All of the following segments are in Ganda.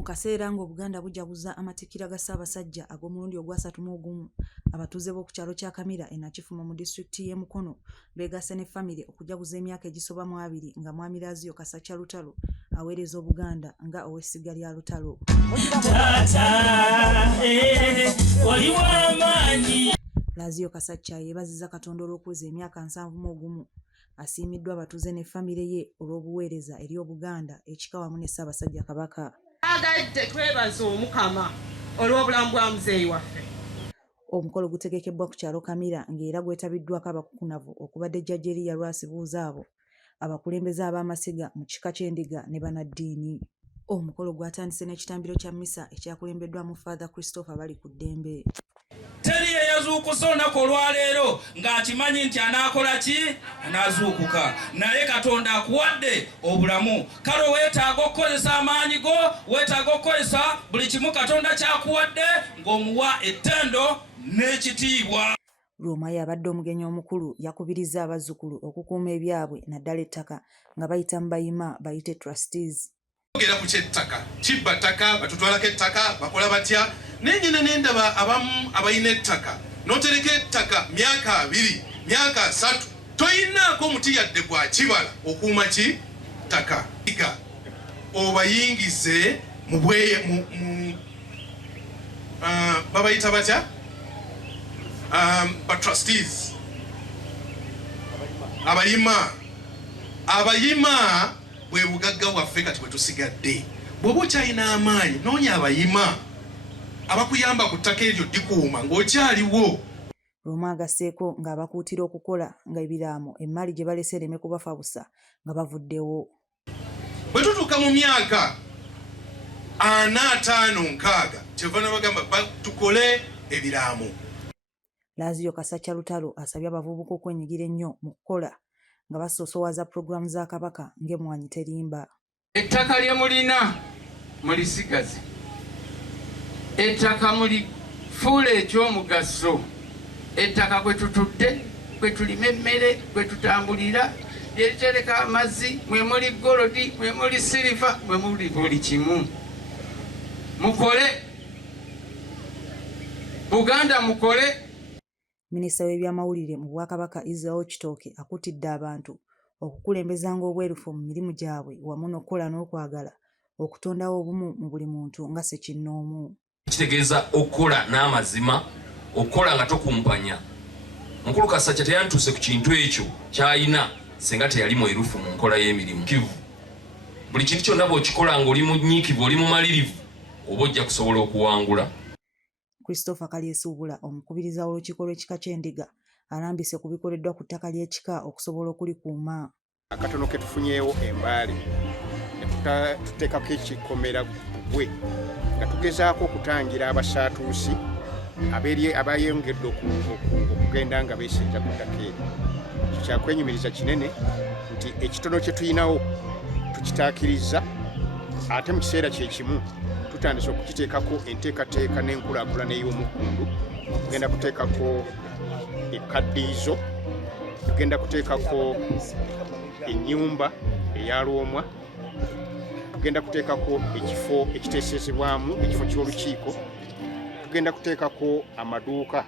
Mu kaseera ng'Obuganda bujaguza amatikkira ga Ssaabasajja ag'omulundi ogwa 31, abatuuze b'oku kyalo kya Kamira e Nakifuma mu disitulikiti y'e Mukono beegasse ne famire okujaguza emyaka egisoba mu 2 nga Mwami Lazio Kasacca Lutalo aweereza Obuganda nga ow'essiga lya Lutalo. Lazio Kasacca yeebazizza Katonda olw'okuweza emyaka 71 asiimiddwa abatuuze ne famire ye olw'obuweereza eri Obuganda ekika wamu ne Ssaabasajja Kabaka. Agadde twebaza Omukama olw'obulamu bwa muzeeyi waffe. Omukolo gutegekebbwa ku kyalo Kamira ng'era gwetabiddwako abakukunavu okubadde Jjajja Eriya Lwasibuuzaabo, abakulembeze ab'amasiga mu kika ky'Endiga ne bannaddiini. Omukolo gwatandise n'ekitambiro kya mmisa ekyakulembeddwamu Father Christopher bali ku ddembe. Teri yeyazuukusa olunaku olwaleero ng'akimanyi nti anaakola ki? Anaazuukuka. Naye Katonda akuwadde obulamu. Kale weetaaga okukozesa amaanyi go, weetaaga okukozesa buli kimu Katonda ky'akuwadde ng'omuwa ettendo n'ekitiibwa. Roma yabadde omugenyi omukulu yakubirizza abazzukulu okukuuma ebyabwe naddala ettaka nga bayita mu bayima bayite trustees. Ogera ku ky'ettaka kibba ttaka batutwalako ettaka bakola batya nenyina nendaba abamu abayina ettaka n'otereka ettaka myaka 2 myaka 3 toyinaako omuti yadde gwa kibala okuuma ki ttaka obayingize mu babayita batya ba trustees abayima bwe bugagga waffe kati bwe tusigadde. Bw'oba okyalina amaanyi noonya abayima abakuyamba ku ttaka eryo dikuuma ng'okyaliwo. Roma agasseeko ng'abakuutira okukola nga ebiraamo emmali gye balese ereme kubafa busa nga bavuddewo. Bwe tutuuka mu myaka 45 kyeva nabagamba tukole ebiraamo. Lazio Kasacca Lutalo asabye abavubuka okwenyigira ennyo mu kukola nga basoosowaza pulogulaamu za Kabaka ng'emmwanyi terimba. Ettaka lye mulina mulisigaze, ettaka mulifuule ekyomugaso, ettaka kwe tutudde, kwe tulima emmere, kwe tutambulira, lye litereka amazzi, mwe muli golodi, mwe muli siriva, mwe muli buli kimu. Mukole Buganda, mukole. Minisita w'ebyamawulire mu Bwakabaka Israel Kitooke akutidde abantu okukulembezanga obwerufu mu mirimu gyabwe wamu n'okukola n'okwagala okutondawo obumu mu buli muntu nga Ssekinnoomu. Kitegeeza okukola n'amazima, okukola nga tokumpanya. Mukulu Kasacca teyantuse ku kintu ekyo ky'alina singa teyali mwerufu mu nkola y'emirimu. Buli kintu kyonna bw'okikola ng'oli munyiikivu, oli mumalirivu, oba ojja kusobola okuwangula. Christopher Kalyesuubula omukubiriza w'olukiiko lw'ekika ky'Endiga alambise ku bikoleddwa ku ttaka ly'ekika okusobola okulikuuma. Akatono ke tufunyeewo embaale ne tuteekako ekikomera gwe nga tugezaako okutangira abasaatuusi abayongedde okugenda nga beesenza ku ttaka eryo. Kyakwenyumiriza kinene nti ekitono kye tuyinawo tukitaakiriza ate mu kiseera kyekimu tutandise okukiteekako enteekateeka n'enkulaakulana ey'omukundu. Tugenda kuteekako ekkaddiizo, tugenda kuteekako ennyumba eya Lwomwa, tugenda kuteekako ekifo ekiteesezebwamu ekifo ky'olukiiko, tugenda kuteekako amaduuka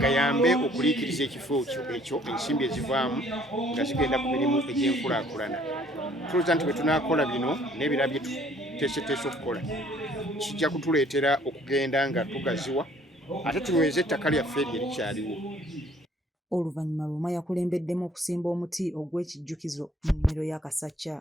gayambe okuliikiriza ekifo ekyo ensimbi ezivaamu nga zigenda ku mirimu egy'enkulaakulana. Tulowooza nti bwe tunaakola bino n'ebirala bye tuteeseteese okukola kijja kutuleetera okugenda nga tugaziwa ate tunyweze ettaka lyaffe eryo erikyaliwo. Oluvannyuma Roma yakulembeddemu okusimba omuti ogw'ekijjukizo mu nnimiro ya Kasacca.